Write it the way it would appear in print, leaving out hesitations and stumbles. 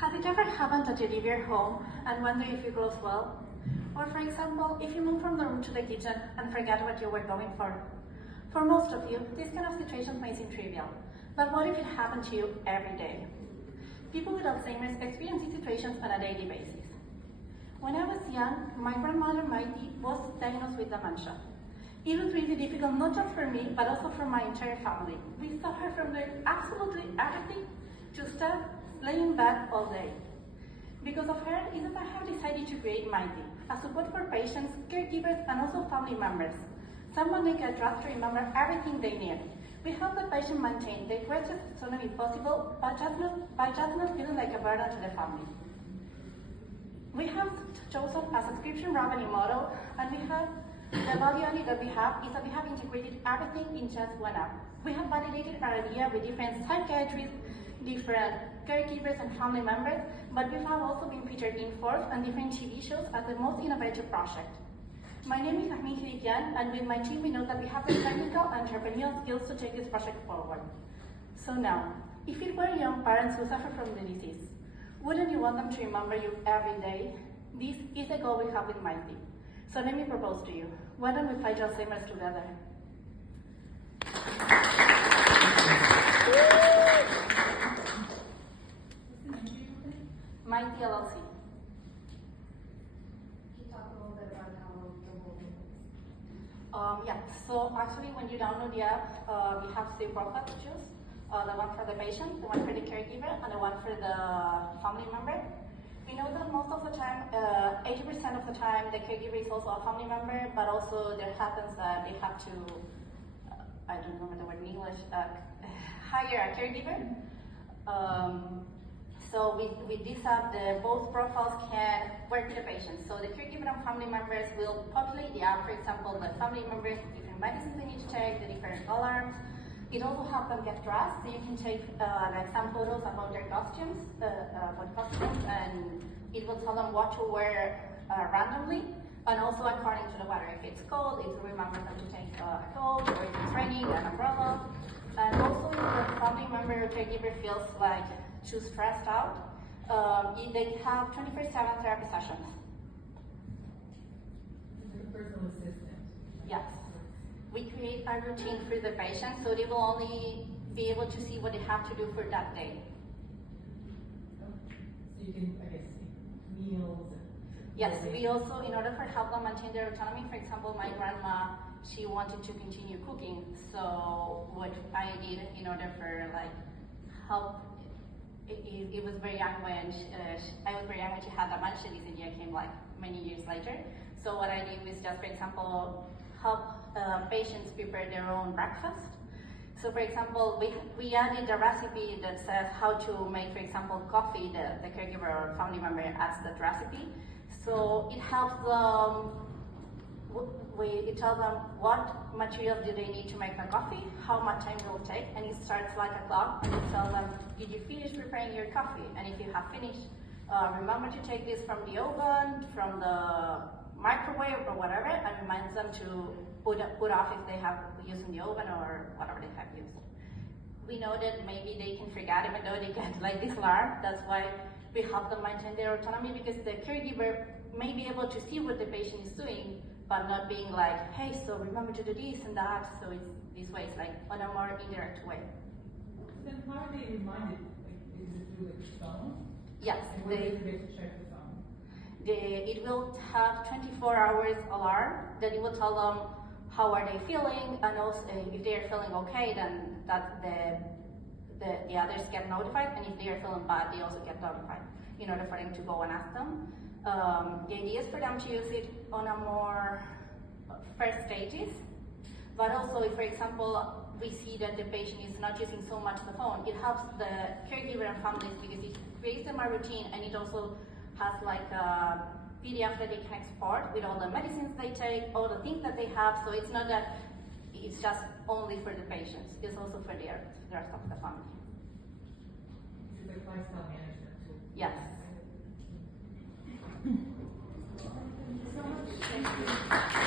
Has it ever happened that you leave your home and wonder if you close well? Or for example, if you move from the room to the kitchen and forget what you were going for? For most of you, these kind of situations may seem trivial, but what if it happened to you every day? People with Alzheimer's experience these situations on a daily basis. When I was young, my grandmother MAITI was diagnosed with dementia. It was really difficult, not just for me, but also for my entire family. We saw her from doing absolutely everything to stop laying in bed all day. Because of her, is that I have decided to create MAITI, a support for patients, caregivers, and also family members. Someone they can trust to remember everything they need. We help the patient maintain the greatest autonomy possible by just not feeling like a burden to the family. We have chosen a subscription revenue model, and the value only that we have is that we have integrated everything in just 1 app. We have validated our idea with different psychiatrists, different caregivers and family members, but we have also been featured in Forbes and different TV shows as the most innovative project. My name is Ahmin Hidikian, and with my team we know that we have the technical and entrepreneurial skills to take this project forward. So now, if it were young parents who suffer from the disease, wouldn't you want them to remember you every day? This is the goal we have with MAITI. So let me propose to you, why don't we fight Alzheimer's together? MAITI LLC. Can you talk a little bit about how the whole thing works? Yeah, so actually when you download the app, we have 3 profiles to choose. The one for the patient, the one for the caregiver, and the one for the family member. We know that most of the time, 80% of the time, the caregiver is also a family member, but also there happens that they have to, I don't remember the word in English, hire a caregiver. So with this app, both profiles can work with the patient. So the caregiver and family members will populate the app, for example, the family members, the different medicines they need to take, the different alarms. It also helps them get dressed, so you can take like some photos about their costumes, and it will tell them what to wear randomly, and also according to the weather. If it's cold, it will remember them to take a coat, or if it's raining, an umbrella. And also, if the family member or caregiver feels like too stressed out, they have 24/7 therapy sessions. Like a personal assistant. Yes. We create a routine for the patient, so they will only be able to see what they have to do for that day. So you can, I guess, meals. Yes, we also, in order for help them maintain their autonomy, for example, my grandma, she wanted to continue cooking, so what I did in order for like help, it was very young when I was very young when she had dementia. This idea came like many years later. So what I did was just, for example, help patients prepare their own breakfast. So for example, we added a recipe that says how to make, for example, coffee. The caregiver or family member adds that recipe. So it helps them, it tells them what materials do they need to make the coffee, how much time it will take, and it starts like a clock, and it tells them, did you finish preparing your coffee? And if you have finished, remember to take this from the oven, from the microwave or whatever, and reminds them to put off if they have used in the oven or whatever they have used. We know that maybe they can forget even though they get like this alarm. That's why we help them maintain their autonomy, because the caregiver may be able to see what the patient is doing, but not being like, hey, so remember to do this and that. So it's this way, it's like on a more indirect way. Then how are they reminded? Like, is it through the phone? Yes. And what do they to check the phone? It will have 24 hours alarm that it will tell them how are they feeling, and also if they are feeling okay, then that the others get notified, and if they are feeling bad, they also get notified in order for them to go and ask them. The idea is for them to use it on a more first stages, but also if, for example, we see that the patient is not using so much the phone, it helps the caregiver and families because it creates them a routine, and it also has like a PDF that they can export with all the medicines they take, all the things that they have, so it's not that it's just only for the patients, it's also for the rest of the family. It's like lifestyle management tool. Yes. Thank you so much. Thank you.